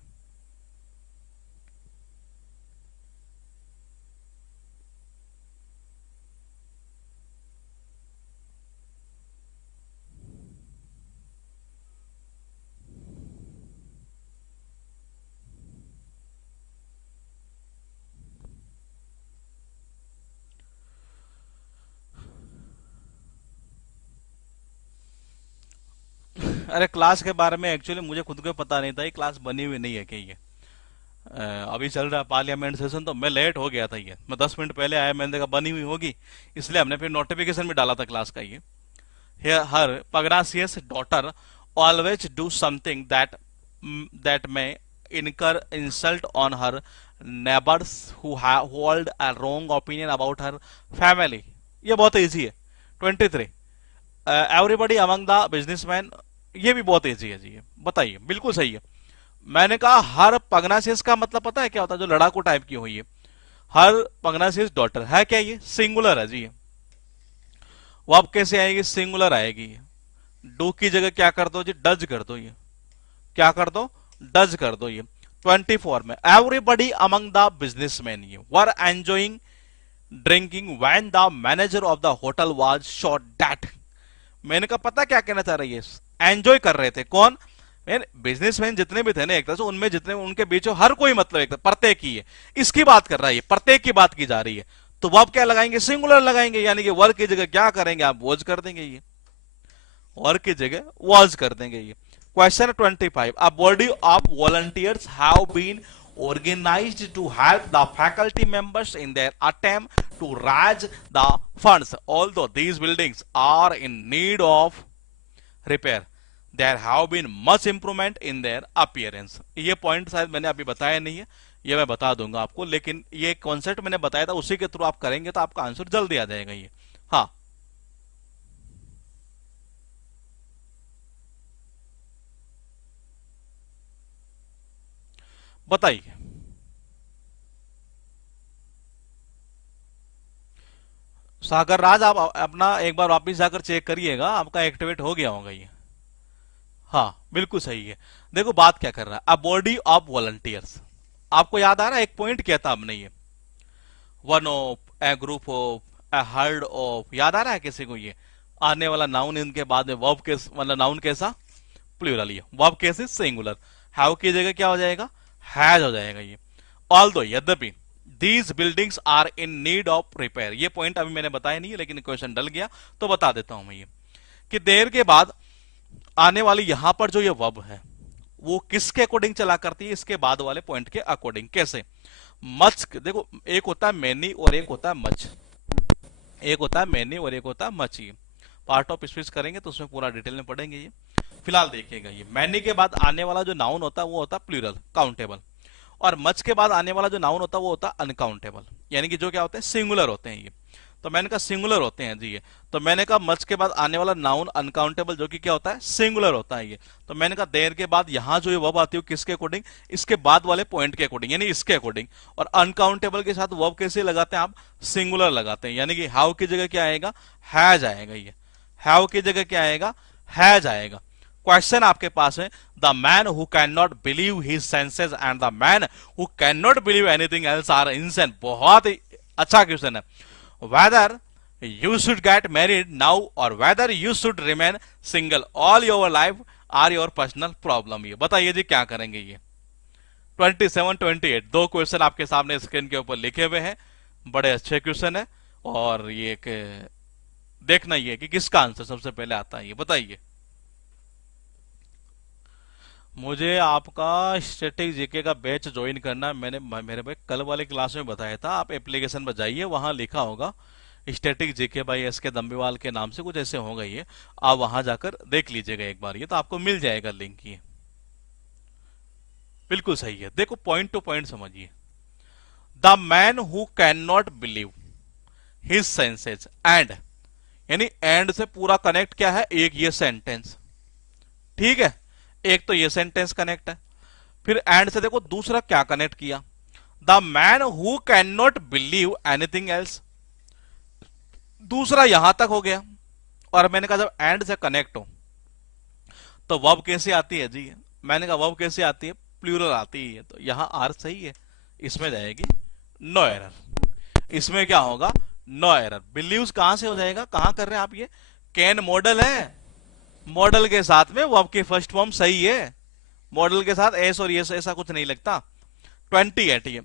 अरे क्लास के बारे में एक्चुअली मुझे खुद को पता नहीं था, ये क्लास बनी हुई नहीं है कि ये अभी चल रहा है पार्लियामेंट सेशन, तो मैं लेट हो गया था। ये मैं 10 मिनट पहले आया, मैंने देखा बनी हुई होगी, इसलिए हमने फिर नोटिफिकेशन भी डाला था क्लास का। ये her pugnacious daughter always do something that may incur insult on her neighbors who hold a wrong opinion about her family। ये बहुत इजी है। 23 एवरीबडी अमंग द बिजनेसमैन, ये भी बहुत इजी है जी, ये बताइए, बिल्कुल सही है। मैंने कहा हर पगनासियस का मतलब पता है क्या होता है, जो लड़ाकू टाइप की हुई है। हर पगनासियस डॉटर है क्या, ये सिंगुलर है जी। वो अब कैसे आएगी, सिंगुलर आएगी। डू की जगह क्या कर दो जी, डज कर दो। ये क्या कर दो, डज कर दो। ये 24 में एवरीबडी अमंग द बिजनेसमैन ये वर enjoying drinking when the manager of the hotel was shot dead. मैंने कहा पता क्या कहना चाह रही है, एंजॉय कर रहे थे कौन, बिजनेसमैन जितने भी थे ना एक तरह से, उनमें जितने उनके बीच हर कोई मतलब एक प्रत्येक की है, इसकी बात कर रहा है, प्रत्येक की बात की जा रही है। तो वो आप क्या लगाएंगे, सिंगुलर लगाएंगे, यानी कि वर्ग की जगह क्या करेंगे आप, वॉज कर देंगे। ये वर्ग की जगह वॉज कर देंगे। ये question 25, a body of volunteers have been organized to help the faculty members in their attempt to raise the funds. Although these buildings are in need of repair, there have been much improvement in their appearance. ये पॉइंट शायद मैंने अभी बताया नहीं है, ये मैं बता दूंगा आपको, लेकिन ये कॉन्सेप्ट मैंने बताया था, उसी के थ्रू आप करेंगे तो आपका आंसर जल्दी आ जाएगा ये। हाँ, बताइए। सागर राज, आप अपना एक बार वापिस जाकर चेक करिएगा, आपका एक्टिवेट हो गया होगा ये। हाँ, बिल्कुल सही है। देखो बात क्या कर रहा है, अ बॉडी ऑफ वॉलंटियर्स, आपको याद आ रहा है एक पॉइंट किया था हमने ये, one of, A group of, A heard of, याद आ रहा है किसी को ये? आने वाला नाउन इनके बाद में वर्ब के मतलब नाउन कैसा? प्लूरल। ये वर्ब कैसे? सिंगुलर। हैव की जगह क्या हो जाएगा? हैज हो जाएगा ये। ऑल्दो, यद्यपि, these buildings are in need of repair, ये पॉइंट अभी मैंने बताया नहीं है, लेकिन क्वेश्चन डल गया तो बता देता हूं मैं ये, कि देर के बाद आने वाली यहां पर जो ये वर्ब है वो किसके अकॉर्डिंग चला करती है? इसके बाद वाले पॉइंट के अकॉर्डिंग। कैसे? मच, देखो एक होता है मैनी और एक होता है मच, एक होता है मैनी और एक होता है मच। ये पार्ट ऑफ स्पीच करेंगे तो उसमें पूरा डिटेल में पढ़ेंगे ये। फिलहाल देखिएगा, ये मैनी के बाद आने वाला जो नाउन होता है वो होता है प्लूरल, काउंटेबल, और मच के बाद आने वाला जो नाउन होता है वो होता है अनकाउंटेबल, यानी कि जो क्या होते हैं? सिंगुलर होते हैं ये। तो मैंने कहा सिंगुलर होते हैं जी ये, तो मैंने कहा मच के बाद आने वाला नाउन अनकाउंटेबल जो कि क्या होता है? सिंगुलर होता है ये। तो मैंने कहा देर के बाद यहां जो ये वर्ब आती है किसके अकॉर्डिंग? इसके बाद वाले पॉइंट के अकॉर्डिंग, यानी इसके अकॉर्डिंग। और अनकाउंटेबल के साथ वर्ब कैसे लगाते हैं आप? सिंगुलर लगाते हैं, यानी कि हाउ की जगह क्या आएगा? हैज आएगा ये। हैव की जगह क्या आएगा? हैज आएगा। क्वेश्चन आपके पास है, the man who can not believe his senses and the man who can not believe anything else are insane. बहुत ही अच्छा क्वेश्चन है। whether you should get married now or whether you should remain single all your life are your personal problem। ये बताइए जी क्या करेंगे ये? 27, 28 दो क्वेश्चन आपके सामने स्क्रीन के ऊपर लिखे हुए हैं, बड़े अच्छे क्वेश्चन है, और ये देखना ही है कि किसका आंसर सबसे पहले आता है, ये बताइए। मुझे आपका स्टैटिक जीके का बैच ज्वाइन करना, मैंने मेरे भाई कल वाले क्लास में बताया था, आप एप्लीकेशन पर जाइए, वहां लिखा होगा स्टैटिक जीके बाय एस के दम्बीवाल के नाम से कुछ ऐसे होगा ये, आप वहां जाकर देख लीजिएगा एक बार, ये तो आपको मिल जाएगा लिंक। ये बिल्कुल सही है। देखो पॉइंट टू पॉइंट समझिए, the man who can not believe his senses and, यानी एंड से पूरा कनेक्ट क्या है? एक ये सेंटेंस, ठीक है, एक तो ये सेंटेंस कनेक्ट है, फिर एंड से देखो दूसरा क्या कनेक्ट किया? The man who can not believe anything else, दूसरा यहां तक हो गया। और मैंने कहा जब एंड से कनेक्ट हो तो वर्ब कैसे आती है जी? मैंने कहा वर्ब कैसे आती है? प्लूरल आती है। तो यहां आर सही है, इसमें जाएगी नो एरर, इसमें क्या होगा? No error. बिलीव्स कहां से हो जाएगा? कहां कर रहे हैं आप ये? कैन मॉडल है, मॉडल के साथ में वर्ब की फर्स्ट फॉर्म सही है, मॉडल के साथ एस और यस ऐसा कुछ नहीं लगता। 28 ये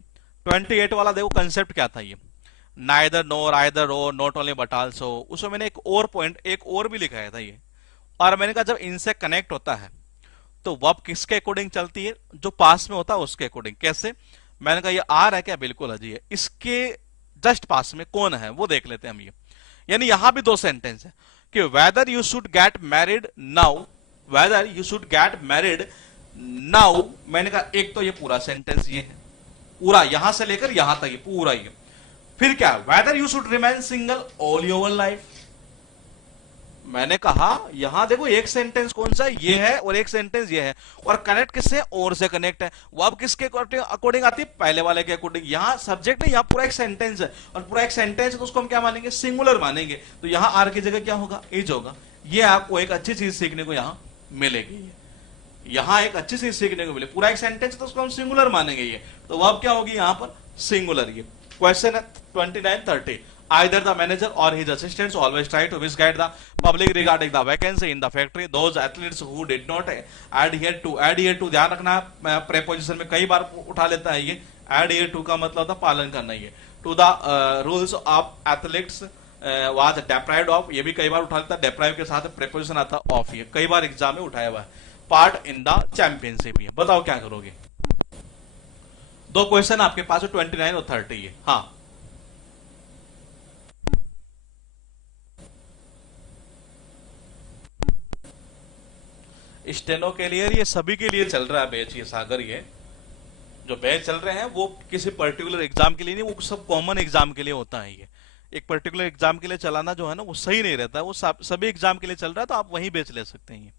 28 वाला देखो कंसेप्ट क्या था ये? नाइदर नोर आइदर और नॉट ओनली बट आल्सो, उसमें मैंने एक और पॉइंट एक और भी लिखाया था ये, और मैंने कहा जब इनसे कनेक्ट होता है तो वर्ब किसके अकॉर्डिंग चलती है? जो पास में होता है उसके अकॉर्डिंग। कैसे? मैंने कहा ये आर है क्या? बिल्कुल अजी है। इसके जस्ट पास में कौन है वो देख लेते हैं हम ये, यानी यहां भी दो सेंटेंस है कि whether you should get married now, whether you should get married now. मैंने कहा एक तो ये पूरा सेंटेंस ये है, पूरा यहां से लेकर यहां तक ये पूरा ये। फिर क्या? Whether you should remain single all your life. मैंने कहा यहां देखो एक सेंटेंस कौन सा ये है और एक सेंटेंस ये है, और कनेक्ट किससे? और से कनेक्ट है। वो अब किसके अकॉर्डिंग आती है? पहले वाले के अकॉर्डिंग। यहां सब्जेक्ट नहीं, यहां पूरा एक सेंटेंस है, और पूरा एक सेंटेंस है तो उसको हम क्या मानेंगे? सिंगुलर मानेंगे। तो यहां आर की जगह क्या होगा? इज होगा। ये आपको एक अच्छी चीज सीखने को यहां मिलेगी, यहां एक अच्छी चीज सीखने को मिले। पूरा एक सेंटेंस तो उसको हम सिंगुलर मानेंगे ये, तो वो अब क्या होगी यहां पर? सिंगुलर। ये क्वेश्चन है 29, 30। Either the manager or his assistants always try to misguide the public regarding the vacancy in the factory. Those athletes who did not adhere to ध्यान रखना, preposition में कई बार उठा लेता है ये। adhere to का मतलब होता पालन करना ये। To the rules of athletes was deprived of, ये भी कई बार उठा लेता है। deprive के साथ preposition आता of, ये कई बार एग्जाम में उठाया हुआ है। Part in the championship, ये बताओ क्या करोगे? दो क्वेश्चन आपके पास है, 29 और 30 है। हाँ, स्टेनो के लिए, ये सभी के लिए चल रहा है बैच, ये सागर, ये जो बैच चल रहे हैं वो किसी पर्टिकुलर एग्जाम के लिए नहीं, वो सब कॉमन एग्जाम के लिए होता है। ये एक पर्टिकुलर एग्जाम के लिए चलाना जो है ना वो सही नहीं रहता है, वो सभी एग्जाम के लिए चल रहा है, तो आप वहीं बेच ले सकते हैं।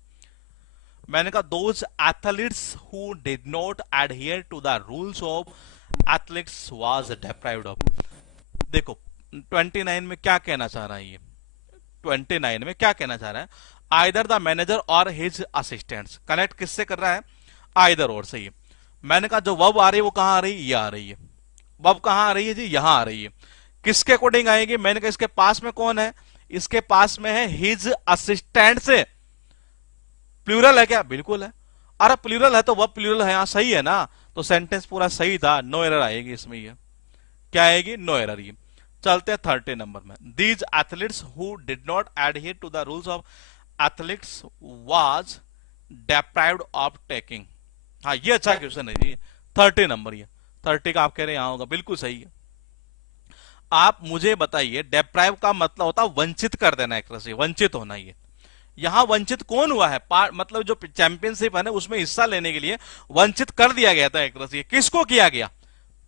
मैंने कहा those athletes who did not adhere to the rules of athletics was deprived of. देखो 29 में क्या कहना चाह रहा है ये, 29 में क्या कहना चाह रहा है, आइदर द मैनेजर और हिज असिस्टेंट्स, कनेक्ट किससे कर रहा है, आइदर और से। मैंने कहा जो वर्ब आ रही है वो कहां आ रही है, ये आ रही है। वर्ब कहां आ रही है जी, यहां आ रही है। किसके अकॉर्डिंग आएगी, मैंने कहा इसके पास में कौन है, इसके पास में है हिज असिस्टेंट से। प्लूरल है क्या, बिल्कुल है। अरे प्लूरल है तो वर्ब प्लूरल है, यहां सही है ना, तो सेंटेंस पूरा सही था, नो एरर आएगी इसमें। ये क्या आएगी, नो एरर। ये चलते हैं 30 नंबर में। These athletes who did not adhere to the rules of athletics was deprived of taking. हाँ ये अच्छा क्वेश्चन है जी, 30 नंबर। ये 30 का आप कह रहे हैं यहां होगा, बिल्कुल सही है। आप मुझे बताइए, डेप्राइव का मतलब होता है वंचित कर देना, एक तरह से वंचित होना। ये यहां वंचित कौन हुआ है, मतलब जो चैंपियनशिप है ना उसमें हिस्सा लेने के लिए वंचित कर दिया गया था एक तरह से। किसको किया गया,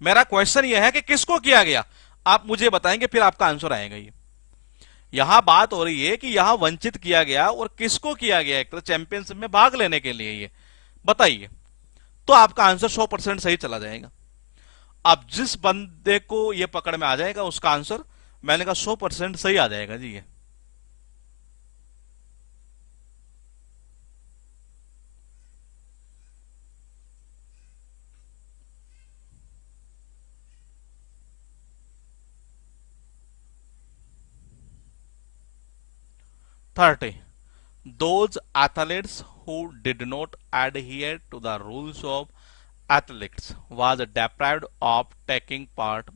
मेरा क्वेश्चन ये है कि किसको किया गया, आप मुझे बताएंगे फिर आपका आंसर आएगा। ये यहां बात हो रही है कि यहां वंचित किया गया, और किसको किया गया, एक तरह चैंपियनशिप में भाग लेने के लिए। ये बताइए, तो आपका आंसर 100% सही चला जाएगा। अब जिस बंदे को ये पकड़ में आ जाएगा उसका आंसर मैंने कहा 100% सही आ जाएगा जी। ये 30, those athletes who did not adhere to the rules of athletics was deprived of taking part।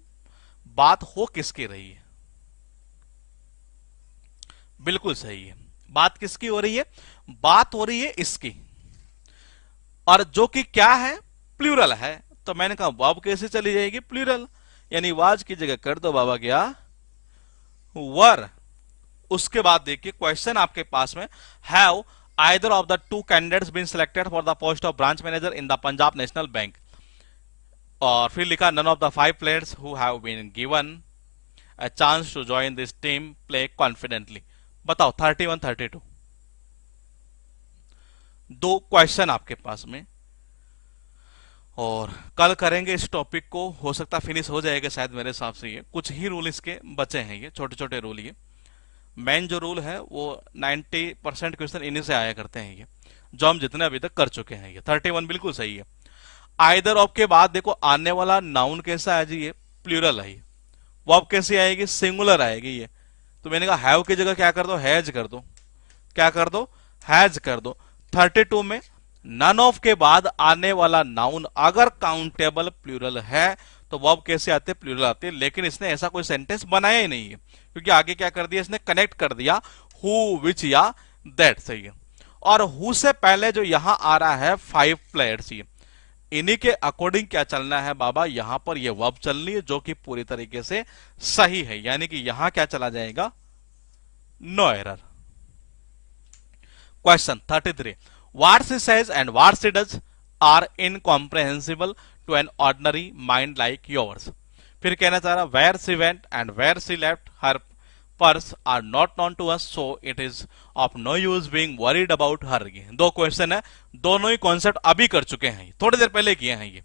बात हो किसकी रही है, बिल्कुल सही है। बात किसकी हो रही है, बात हो रही है इसकी, और जो कि क्या है, प्लूरल है। तो मैंने कहा वर्ब कैसे चली जाएगी, प्लूरल, यानी वाज की जगह कर दो बाबा क्या, वर। उसके बाद देखिए क्वेश्चन आपके पास में, have either of the two candidates been selected for the post of branch manager in the Punjab National Bank. और फिर लिखा none of the 5 players who have been given a chance to join this team play confidently. बताओ 31 32, दो क्वेश्चन आपके पास में, और कल करेंगे इस टॉपिक को, हो सकता फिनिश हो जाएगा शायद मेरे हिसाब से। ये कुछ ही रूल इसके बचे हैं, ये छोटे छोटे रूल। ये मेन जो रूल है वो 90% क्वेश्चन इन्हीं से आया करते हैं, ये जो हम जितने अभी तक कर चुके हैं। ये 31 बिल्कुल सही है। आइदर ऑफ के बाद देखो आने वाला नाउन कैसा है जी, ये प्लूरल है। वर्ब कैसी आएगी, सिंगुलर आएगी। ये तो मैंने कहा हैव की जगह क्या कर दो, हैज कर दो। क्या कर दो, हैज कर दो। 32 में नन ऑफ के बाद आने वाला नाउन अगर काउंटेबल प्लूरल है तो वर्ब कैसे आते हैं, प्लूरल आते हैं। लेकिन इसने ऐसा कोई सेंटेंस बनाया ही नहीं है, क्योंकि आगे क्या कर दिया इसने, कनेक्ट कर दिया हु, विच या दैट। सही है। और हु से पहले जो यहां आ रहा है 5 प्लेयर्स, ये इन्हीं के अकॉर्डिंग क्या चलना है बाबा, यहां पर ये वर्ब चलनी है, जो कि पूरी तरीके से सही है। यानी कि यहां क्या चला जाएगा, no error. Question 33, what she says and what she does are incomprehensible to an ordinary mind like yours। फिर कहना चाह रहा where she went and where she left her purse are not known to us, so it is of no use being worried about her। ये दो क्वेश्चन है, दोनों ही कॉन्सेप्ट अभी कर चुके हैं, थोड़ी देर पहले किए हैं। ये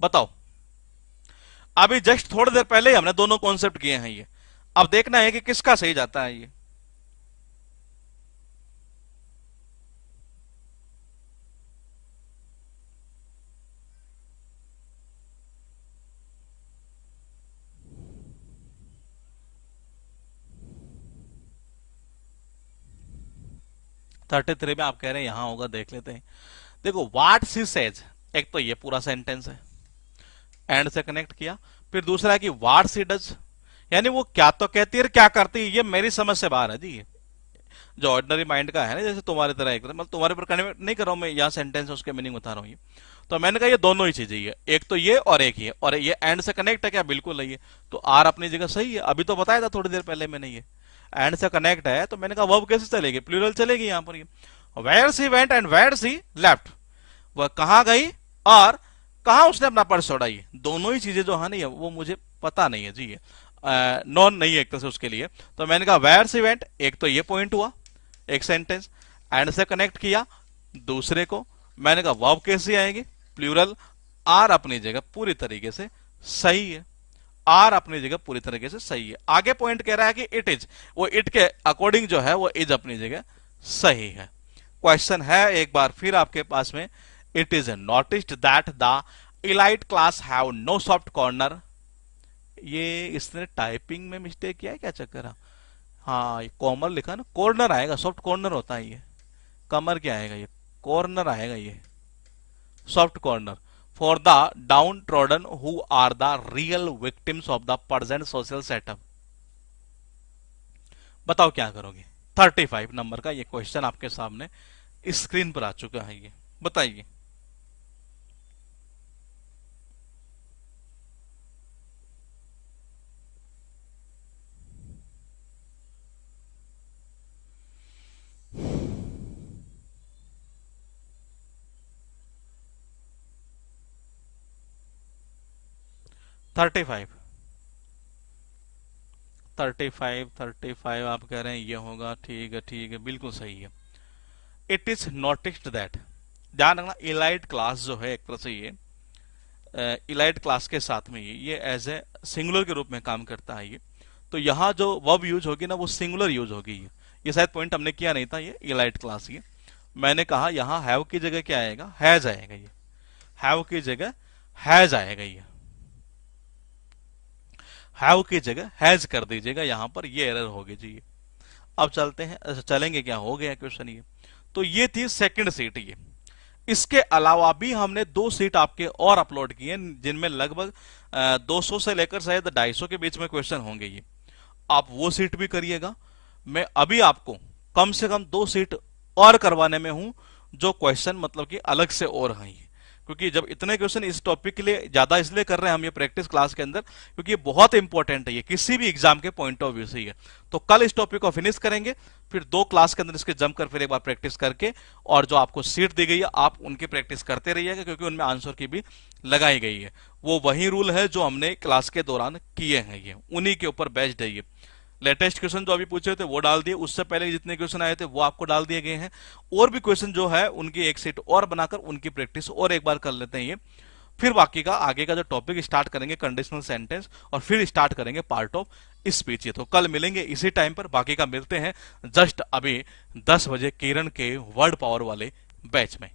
बताओ, अभी जस्ट थोड़ी देर पहले ही हमने दोनों कॉन्सेप्ट किए हैं। ये अब देखना है कि किसका सही जाता है। ये 33 में आप कह रहे हैं यहां होगा, देख लेते हैं। देखो व्हाट शी सेज, एक तो ये पूरा सेंटेंस है, एंड से कनेक्ट किया। फिर दूसरा है कि व्हाट शी डज, यानी वो क्या तो कहती है क्या करती है। ये मेरी समझ से बाहर है जी। ये जो ऑर्डिनरी माइंड का है ना, जैसे तुम्हारी तरह, एक मतलब तुम्हारे पर कन्वर्ट नहीं कर रहा हूं मैं, यहाँ सेंटेंस उसके मीनिंग बता रहा हूँ। ये तो मैंने कहा ये दोनों ही चीजें ही है, एक तो ये और एक ये, और ये एंड से कनेक्ट है क्या? बिल्कुल नहीं है। तो आर अपनी जगह सही है, अभी तो बताया था थोड़ी देर पहले मैंने, ये एंड से कनेक्ट है, तो मैंने कहा वर्ब कैसे चलेगी? प्लूरल चलेगी यहाँ पर। ये where she went and where she left, वह कहाँ गई और कहाँ उसने अपना पर्स छोड़ा। ये दोनों ही चीजें जो है नहीं है वो मुझे पता नहीं है जी, ये नॉन नहीं है एक तरह से उसके लिए। तो मैंने कहा वेयर सी वेंट, एक तो ये पॉइंट हुआ, एक सेंटेंस एंड से कनेक्ट किया दूसरे को। मैंने कहा वर्ब कैसी आएगी? प्लूरल। आर अपनी जगह पूरी तरीके से सही है, आर अपनी जगह पूरी तरीके से सही है। आगे पॉइंट कह रहा है कि इट इज, वो इट के अकॉर्डिंग जो है वो इज अपनी जगह सही है। क्वेश्चन है एक बार फिर आपके पास में, it is noticed that the elite class have no soft corner. ये इसने टाइपिंग में मिस्टेक किया है, क्या चक्कर है? हाँ, ये कॉमर लिखा ना, कॉर्नर आएगा, सॉफ्ट कॉर्नर होता है ये, कमर क्या आएगा? ये कॉर्नर आएगा, ये soft corner for the downtrodden who are the real victims of the present social setup. बताओ क्या करोगे? 35 नंबर का ये क्वेश्चन आपके सामने स्क्रीन पर आ चुका है, ये बताइए। थर्टी फाइव 35 आप कह रहे हैं ये होगा, ठीक है ठीक है, बिल्कुल सही है। इट इज नोटिस्ड दैट, ध्यान रखना इलाइट क्लास जो है एक तरह से ये इलाइट क्लास के साथ में ये एज ए सिंगुलर के रूप में काम करता है ये। तो यहाँ जो वर्ब यूज होगी ना वो सिंगुलर यूज होगी। ये शायद पॉइंट हमने किया नहीं था, ये इलाइट क्लास। ये मैंने कहा यहाँ हैव की जगह क्या आएगा? हैज आएगा। ये हैव की जगह हैज आएगा, ये हैव की जगह हैज कर दीजिएगा यहाँ पर, ये एरर होगी जी। अब चलते हैं, चलेंगे क्या, हो गया क्वेश्चन ये। तो ये थी सेकंड सीट। ये इसके अलावा भी हमने 2 सीट आपके और अपलोड किए जिनमें लगभग 200 से लेकर शायद 250 के बीच में क्वेश्चन होंगे। ये आप वो सीट भी करिएगा। मैं अभी आपको कम से कम 2 सीट और करवाने में हूं, जो क्वेश्चन मतलब कि अलग से और हैं। क्योंकि जब इतने क्वेश्चन इस टॉपिक के लिए ज्यादा इसलिए कर रहे हैं हम ये प्रैक्टिस क्लास के अंदर, क्योंकि ये बहुत इंपॉर्टेंट है, ये किसी भी एग्जाम के पॉइंट ऑफ व्यू से है। तो कल इस टॉपिक को फिनिश करेंगे, फिर 2 क्लास के अंदर इसके जमकर फिर एक बार प्रैक्टिस करके, और जो आपको सीट दी गई है आप उनकी प्रैक्टिस करते रहिएगा, क्योंकि उनमें आंसर की भी लगाई गई है। वो वही रूल है जो हमने क्लास के दौरान किए हैं, ये उन्हीं के ऊपर बेस्ड है। ये लेटेस्ट क्वेश्चन जो अभी पूछे थे वो डाल दिए, उससे पहले जितने क्वेश्चन आए थे वो आपको डाल दिए गए हैं। और भी क्वेश्चन जो है उनकी एक सीट और बनाकर उनकी प्रैक्टिस और एक बार कर लेते हैं ये। फिर बाकी का आगे का जो टॉपिक स्टार्ट करेंगे कंडीशनल सेंटेंस, और फिर स्टार्ट करेंगे पार्ट ऑफ स्पीच। ये तो कल मिलेंगे इसी टाइम पर, बाकी का मिलते हैं जस्ट अभी 10 बजे किरण के वर्ड पावर वाले बैच में।